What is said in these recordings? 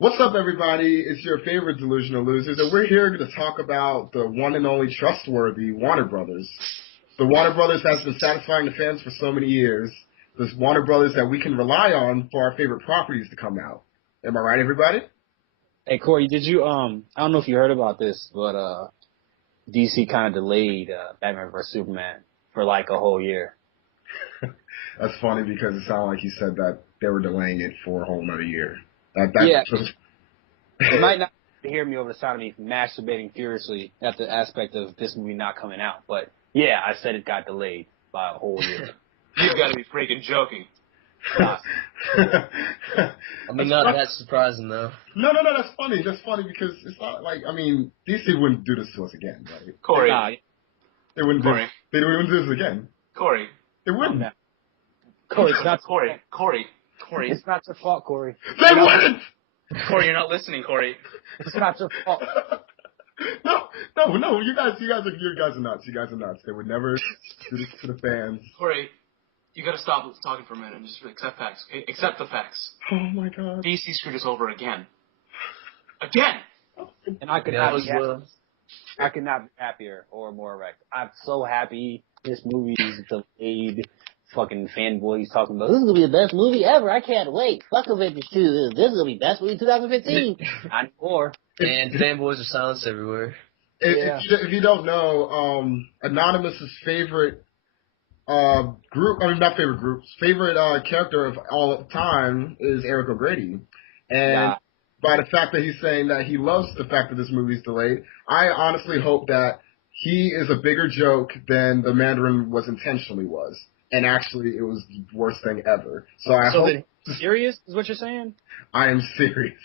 What's up, everybody? It's your favorite Delusional Losers, and we're here to talk about the one and only trustworthy Warner Brothers. The Warner Brothers has been satisfying the fans for so many years. This Warner Brothers that we can rely on for our favorite properties to come out. Am I right, everybody? Hey, Corey, did you, I don't know if you heard about this, but DC kind of delayed Batman vs. Superman for like a whole year. That's funny because it sounded like you said that they were delaying it for a whole another year. Yeah. You might not hear me over the sound of me masturbating furiously at the aspect of this movie not coming out, but yeah, I said it got delayed by a whole year. You've got to be freaking joking. I mean, not that surprising, though. No, that's funny. That's funny because it's not like, I mean, DC wouldn't do this to us again, right? Corey. Nah, They wouldn't Corey. They wouldn't do this again. Corey. They wouldn't. no. Corey, it's not Corey. It's not your fault, Corey. They wouldn't! Corey, you're not listening, Corey. It's not your fault. No, you guys are nuts. You guys are nuts. They would never do this to the fans. Corey, you got to stop talking for a minute and just accept facts, okay? Accept the facts. Oh my god. DC screwed us over again. Again! And I could Yeah, I could not be happier or more erect. I'm so happy this movie is delayed. Fucking fanboys talking about, this is going to be the best movie ever. I can't wait. Fuck Avengers 2. This is going to be the best movie in 2015. Not anymore. And fanboys are silenced everywhere. If you don't know, Anonymous's favorite favorite character of all time is Eric O'Grady. And by the fact that he's saying that he loves the fact that this movie's delayed, I honestly hope that he is a bigger joke than the Mandarin intentionally was. And actually, it was the worst thing ever. So I hope. Serious is what you're saying? I am serious.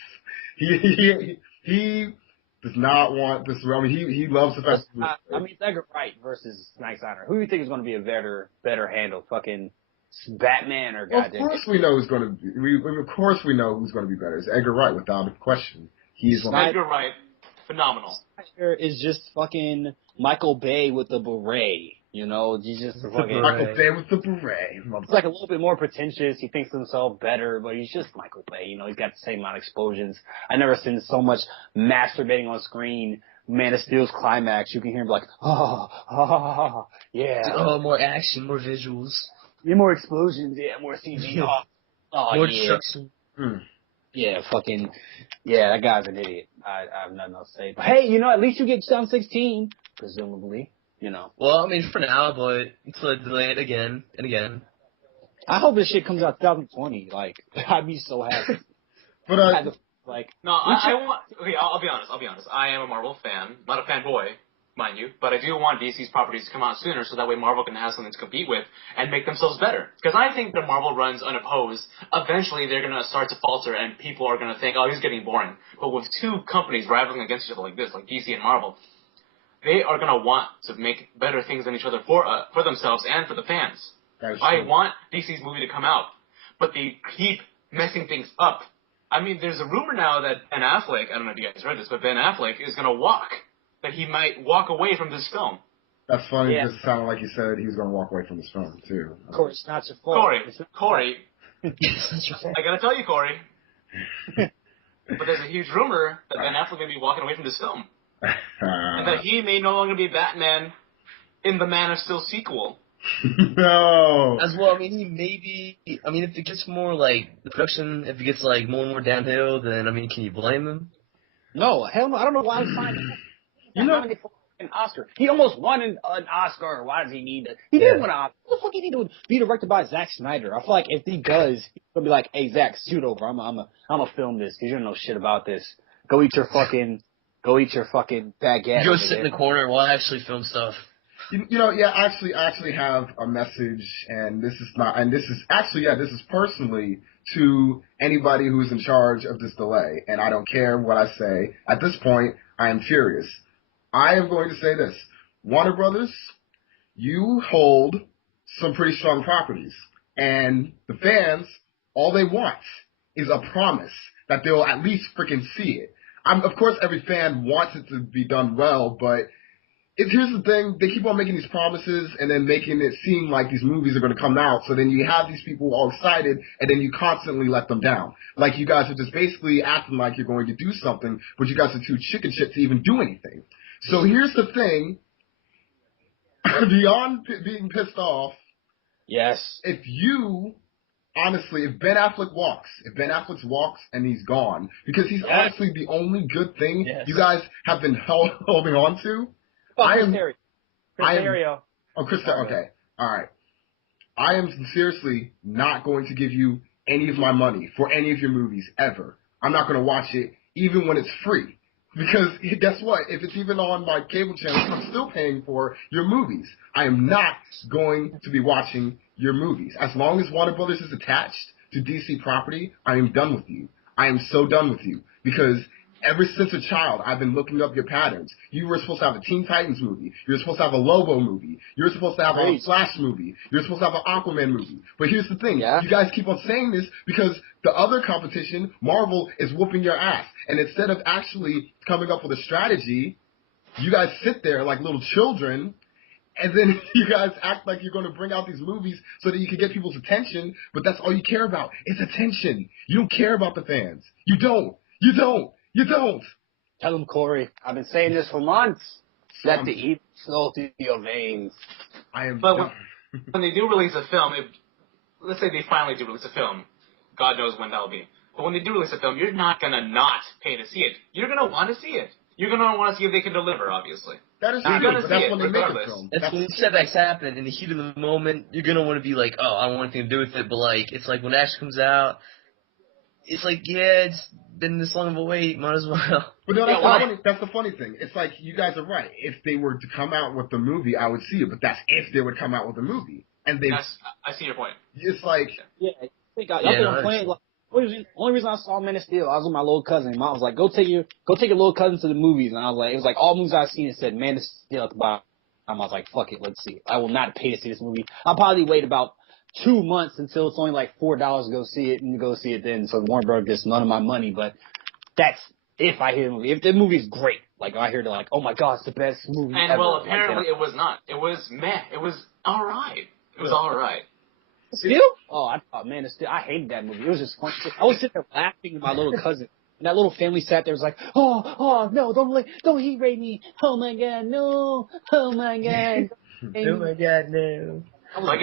He does not want this. I mean, he loves the fact. I mean, it's Edgar Wright versus Zack Snyder. Who do you think is going to be a better handle? Fucking Batman or goddamn? Of course we know who's going to be. Of course we know who's going to be better. It's Edgar Wright without a question. He's Edgar Wright, phenomenal. Snyder is just fucking Michael Bay with the beret. You know, he's just fucking Michael Bay with the beret. He's like a little bit more pretentious. He thinks himself better, but he's just Michael Bay. You know, he's got the same amount of explosions. I never seen so much masturbating on screen. Man of Steel's climax. You can hear him like, yeah. Oh, more action, more visuals. Yeah, more explosions. Yeah, more CG. More yeah. destruction. Yeah, fucking, yeah, that guy's an idiot. I have nothing else to say. But hey, you know, at least you get 2016, presumably. You know. Well, I mean, for now, but until they delay it again and again. I hope this shit comes out 2020. Like, I'd be so happy. But I'll be honest. I am a Marvel fan, not a fanboy, mind you, but I do want DC's properties to come out sooner so that way Marvel can have something to compete with and make themselves better. Because I think that Marvel runs unopposed. Eventually, they're going to start to falter and people are going to think, oh, he's getting boring. But with two companies rivaling against each other like this, like DC and Marvel, they are going to want to make better things than each other for themselves and for the fans. I want DC's movie to come out, but they keep messing things up. I mean, there's a rumor now that Ben Affleck, I don't know if you guys heard this, but Ben Affleck is going to that he might walk away from this film. That's funny because it sounded like he said he was going to walk away from this film, too. Of course, it's not your fault. Corey. I got to tell you, Corey. But there's a huge rumor that Ben Affleck may be walking away from this film. And that he may no longer be Batman in the Man of Steel sequel. No. As well, I mean, if it gets more, like, the production, if it gets, like, more and more downhill, then, I mean, can you blame him? No, hell no. I don't know why he's signing an Oscar. He almost won an Oscar. Why does he need it? He didn't win an Oscar. What the fuck he need to be directed by Zack Snyder? I feel like if he does, he'll be like, hey, Zack, shoot over. I'm gonna film this because you don't know shit about this. Go eat your fucking baguette. You go sit in the corner while I actually film stuff. I actually have a message, and this is personally to anybody who's in charge of this delay, and I don't care what I say. At this point, I am furious. I am going to say this. Warner Brothers, you hold some pretty strong properties, and the fans, all they want is a promise that they'll at least freaking see it. Of course, every fan wants it to be done well, but Here's the thing, they keep on making these promises and then making it seem like these movies are going to come out, so then you have these people all excited, and then you constantly let them down. Like, you guys are just basically acting like you're going to do something, but you guys are too chicken shit to even do anything. So here's the thing, beyond being pissed off, Yes. if Ben Affleck walks and he's gone, because he's honestly the only good thing you guys have been holding on to. Chris Terrio. Oh, Chris Terrio. Okay. All right. I am seriously not going to give you any of my money for any of your movies ever. I'm not going to watch it even when it's free. Because guess what? If it's even on my cable channel, I'm still paying for your movies. I am not going to be watching your movies. As long as Warner Brothers is attached to DC property, I am done with you. I am so done with you. Because ever since a child, I've been looking up your patterns. You were supposed to have a Teen Titans movie. You're supposed to have a Lobo movie. You're supposed to have a Flash movie. You're supposed to have an Aquaman movie. But here's the thing. You guys keep on saying this because the other competition, Marvel, is whooping your ass. And instead of actually coming up with a strategy, you guys sit there like little children, and then you guys act like you're going to bring out these movies so that you can get people's attention, but that's all you care about. It's attention. You don't care about the fans. You don't. You don't. Tell him, Corey. I've been saying this for months. Let the evil flow through your veins. But when they do release a film, let's say they finally do release a film, God knows when that'll be. But when they do release a film, you're not going to not pay to see it. You're going to want to see it. You're going to want to see if they can deliver, obviously. That is true, but that's when they make a film. That's when setbacks happen. In the heat of the moment, you're going to want to be like, oh, I don't want anything to do with it. But, like, it's like when Ash comes out, it's like, yeah, it's been this long of a wait, might as well. But no, that's the funny thing. It's like, you guys are right. If they were to come out with the movie, I would see it. But that's if they would come out with a movie. And I see your point. It's like... Only reason I saw Man of Steel, I was with my little cousin. Mom was like, go take your little cousin to the movies. And I was like, it was like all movies I've seen, it said Man of Steel at the bottom. I was like, fuck it, let's see it. I will not pay to see this movie. I'll probably wait about 2 months until it's only like $4 to go see it, and go see it then. So Warner Bros. Gets none of my money, but that's if I hear the movie. If the movie's great, like I hear like, oh my god, it's the best movie ever. And well, apparently it was not. It was meh. It was alright. It was alright. Steel? Oh, I thought Man of Steel. I hated that movie. It was just fun. I was sitting there laughing with my little cousin. And that little family sat there was like, oh, no, don't heat rate me. Oh my god, no. Oh my god. Oh my god, no. Like,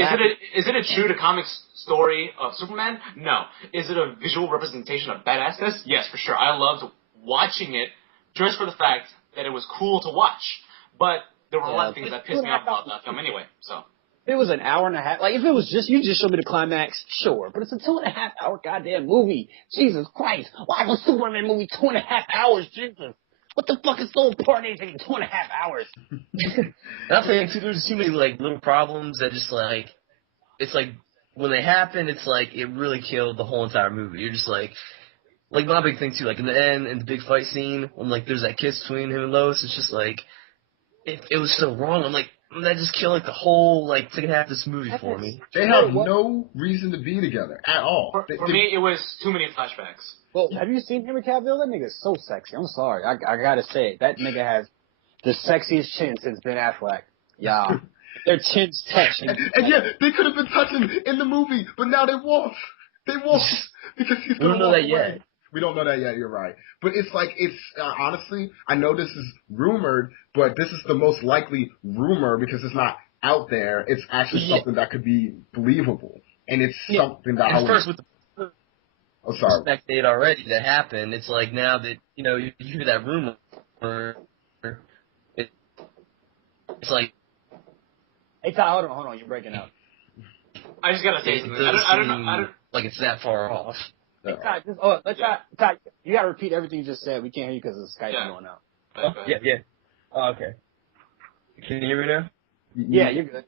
is it a true to comics story of Superman? No. Is it a visual representation of badassness? Yes, for sure. I loved watching it just for the fact that it was cool to watch. But there were a lot of things that pissed me off about that film anyway, so. If it was an hour and a half, like if it was you just showed me the climax, sure. But it's a 2.5 hour goddamn movie. Jesus Christ. Why was Superman movie 2.5 hours? Jesus. What the fuck is so important taking 2.5 hours? That's the thing too, there's too many like little problems that just like, it's like, when they happen, it's like, it really killed the whole entire movie. You're just like my big thing too, like in the end, in the big fight scene, when like there's that kiss between him and Lois, it's just like, it was so wrong. I'm like, that just killed like the whole like second half of this movie for me. They have no reason to be together at all. For me, it was too many flashbacks. Well, have you seen Henry Cavill? That nigga's so sexy. I'm sorry. I gotta say it. That nigga has the sexiest chin since Ben Affleck. Yeah. Their chins touch. And yeah, they could have been touching in the movie, but now they won't. They won't. Because he's going to walk away. Yet. We don't know that yet, you're right. But it's like, honestly, I know this is rumored, but this is the most likely rumor because it's not out there. It's actually something that could be believable. And it's something that I first with the respect date already that happened, it's like now that, you hear that rumor, it's like... Hey, Ty, hold on, you're breaking up. I just gotta say something. I don't know. Like it's that far off. Hey, Ty, Ty, you gotta repeat everything you just said. We can't hear you because of Skype going out. Yeah. Oh, okay. Can you hear me now? Yeah, you're good.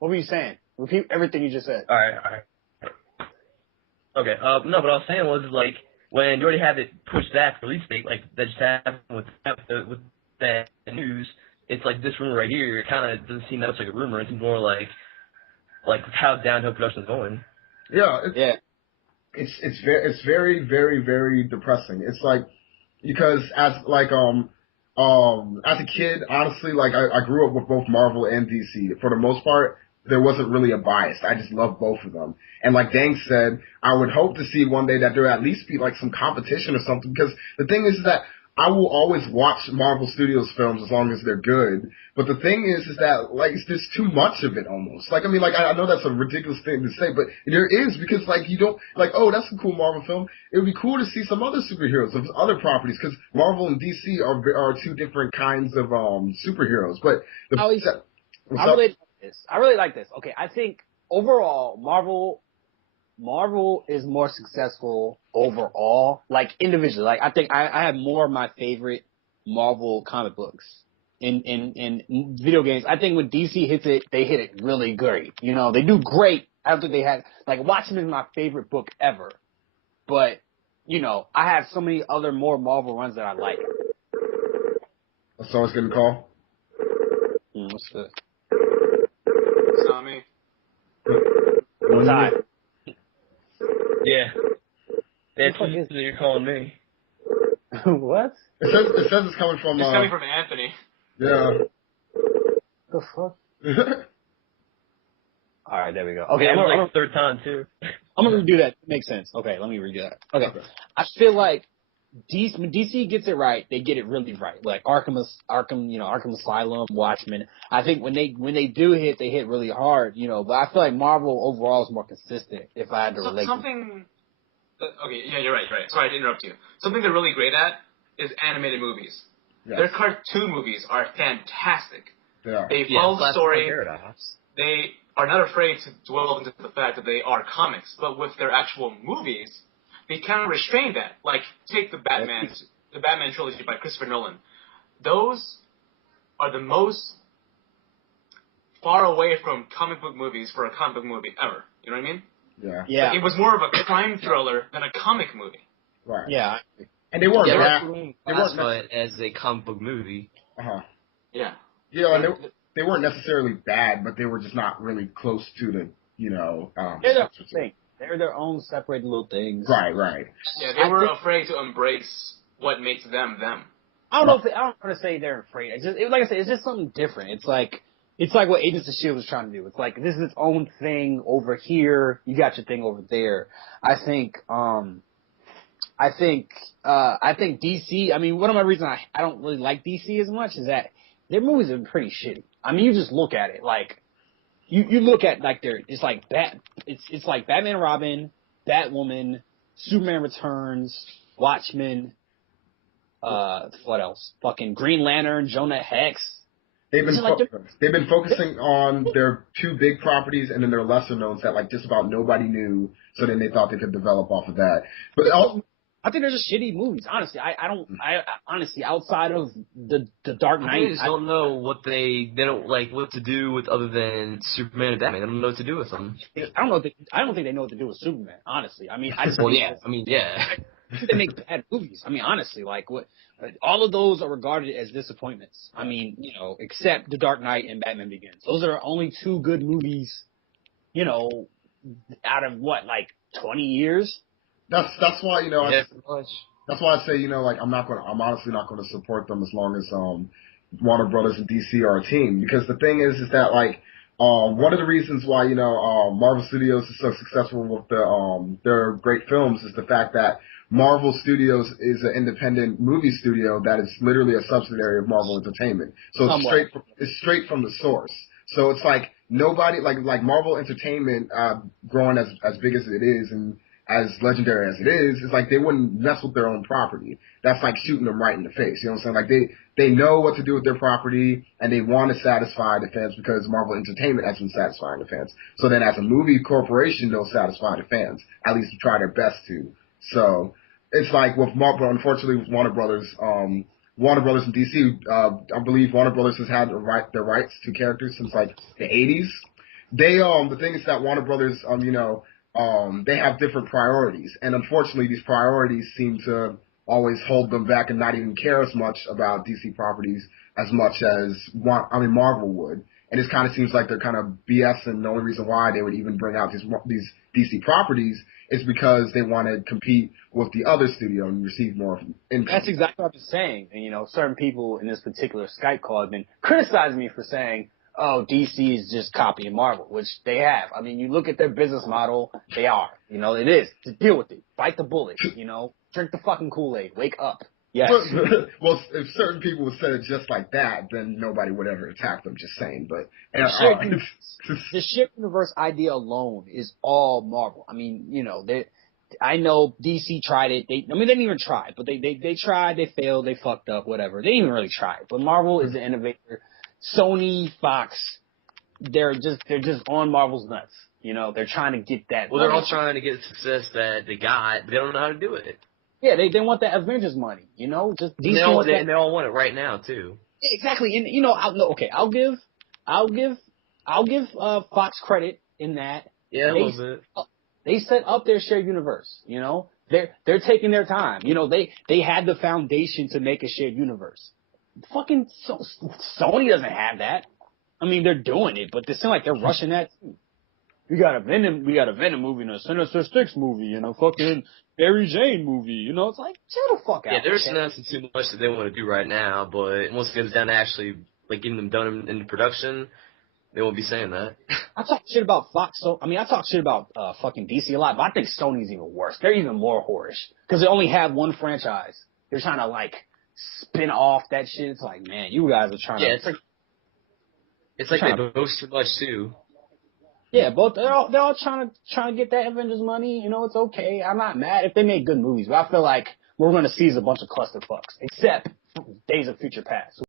What were you saying? Repeat everything you just said. All right. Okay. No, what I was saying was like when you already have it pushed back release date, like that just happened with that news. It's like this rumor right here. It kind of doesn't seem that much like a rumor. It's more like how downhill production's going. Yeah. It's very, very, very depressing. It's like because as like As a kid, honestly, like I grew up with both Marvel and DC. For the most part, there wasn't really a bias. I just loved both of them. And like Dang said, I would hope to see one day that there at least be like some competition or something. Because the thing is that I will always watch Marvel Studios films as long as they're good. But the thing is that like there's too much of it almost. Like I mean, like I know that's a ridiculous thing to say, but there is because like you don't like oh that's a cool Marvel film. It would be cool to see some other superheroes of other properties because Marvel and DC are two different kinds of superheroes. But the Always, what's I up? really like this. I really like this. Okay, I think overall Marvel is more successful overall, like individually. Like I think I have more of my favorite Marvel comic books in video games. I think when DC hits it, they hit it really great. You know, they do great. I don't think they had like Watchmen is my favorite book ever, but you know I have so many other more Marvel runs that I like. Someone's getting a call. What's the It's not me. what's I? Yeah. What the fuck That's you're calling me. What? It says it's coming from It's coming from Anthony. yeah. The fuck? All right, there we go. Okay, Yeah, I'm it was gonna, like third time too. I'm gonna redo that. Makes sense. Okay, let me redo that. Okay. I feel like when DC gets it right, they get it really right. Like Arkham, Arkham Asylum, Watchmen. I think when they do hit, they hit really hard. You know, but I feel like Marvel overall is more consistent. If I had to relate, Something. Okay, yeah, you're right. You're right. Sorry to interrupt you. Something they're really great at is animated movies. Yes. Their cartoon movies are fantastic. Yeah. They follow the Flashpoint story. Paradox. They are not afraid to dwell into the fact that they are comics, but with their actual movies, they kind of restrain that. Like, take the Batman trilogy by Christopher Nolan. Those are the most far away from comic book movies for a comic book movie ever. You know what I mean? Yeah. yeah, Like, it was more of a crime thriller than a comic movie. Right. yeah. And they weren't Yeah, bad. that's They weren't. Flashpoint as a comic book movie. Uh-huh. Yeah. Yeah, and they weren't necessarily bad, but they were just not really close to the, They're their own thing. They're their own separate little things. Right, right. Yeah, they were afraid to embrace what makes them them. I don't know if I don't want to say they're afraid. Like I said, it's just something different. It's like what Agents of S.H.I.E.L.D. was trying to do. It's like this is its own thing over here. You got your thing over there. I think DC. I mean, one of my reasons I don't really like DC as much is that their movies are pretty shitty. I mean, you just look at it like you look at like it's like it's like Batman and Robin, Batwoman, Superman Returns, Watchmen. What else? Fucking Green Lantern, Jonah Hex. They've been like they've been focusing on their two big properties and then their lesser knowns that like just about nobody knew. So then they thought they could develop off of that. But I think they're just shitty movies. Honestly, I honestly outside of the Dark Knight, They just don't know what they don't like what to do with other than Superman and Batman. They don't know what to do with them. I don't think they know what to do with Superman. Honestly, I mean, I just Well, think yeah. I mean, yeah. they make bad movies. I mean, honestly, like all of those are regarded as disappointments. I mean, except The Dark Knight and Batman Begins. Those are honestly two good movies, out of what, like 20 years. that's why Yeah, pretty much. that's why I say like I'm honestly not going to support them as long as Warner Brothers and DC are a team, because the thing is that like one of the reasons why Marvel Studios is so successful with their great films is the fact that Marvel Studios is an independent movie studio that is literally a subsidiary of Marvel Entertainment. So it's straight from the source. So it's like nobody like Marvel Entertainment growing as big as it is and as legendary as it is, it's like they wouldn't mess with their own property. That's like shooting them right in the face. You know what I'm saying? Like they know what to do with their property and they want to satisfy the fans because Marvel Entertainment has been satisfying the fans. So then as a movie corporation, they'll satisfy the fans. At least try their best to. So it's like with Marvel, unfortunately with Warner Brothers and DC, I believe Warner Brothers has had their rights to characters since like the 80s. The thing is that Warner Brothers, they have different priorities, and unfortunately, these priorities seem to always hold them back and not even care as much about DC properties as much as Marvel would. and it kind of seems like they're kind of BSing. The only reason why they would even bring out these DC properties is because they want to compete with the other studio and receive more income. That's exactly what I'm saying. And, you know, certain people in this particular Skype call have been criticizing me for saying, oh, DC is just copying Marvel, which they have. I mean, you look at their business model, they are. You know, it is. Just deal with it. Bite the bullet, you know. Drink the fucking Kool-Aid. Wake up. Yes. Well, if certain people would say it just like that, then nobody would ever attack them, just saying. But the shared universe idea alone is all Marvel. I mean, you know, I know DC tried it. They didn't even try, but they tried, they failed, they fucked up, whatever. They didn't even really try it. But Marvel is the innovator. Sony, Fox, they're just on Marvel's nuts. You know, they're trying to get that. Well, they're all trying to get the success that they got, but they don't know how to do it. Yeah, they want that Avengers money, you know. Just DC and they all want it right now too. Exactly, and you know, I'll give Fox credit in that. Yeah, a little bit. They set up their shared universe. You know, they're taking their time. You know, they had the foundation to make a shared universe. Fucking Sony doesn't have that. I mean, they're doing it, but they seem like they're rushing that too. We got a Venom movie and a Sinister Six movie and a fucking Mary Jane movie. You know, it's like, chill the fuck out. Yeah, there's nothing too much that they want to do right now, but once it gets down to actually like getting them done in production, they won't be saying that. I talk shit about Fox. I talk shit about fucking DC a lot, but I think Sony's even worse. They're even more whorish because they only have one franchise. They're trying to like spin off that shit. It's like, man, you guys are trying to. It's like they boast too much too. Yeah, but they're all trying to get that Avengers money. You know, it's okay. I'm not mad if they make good movies, but I feel like we're going to seize a bunch of clusterfucks, except Days of Future Past.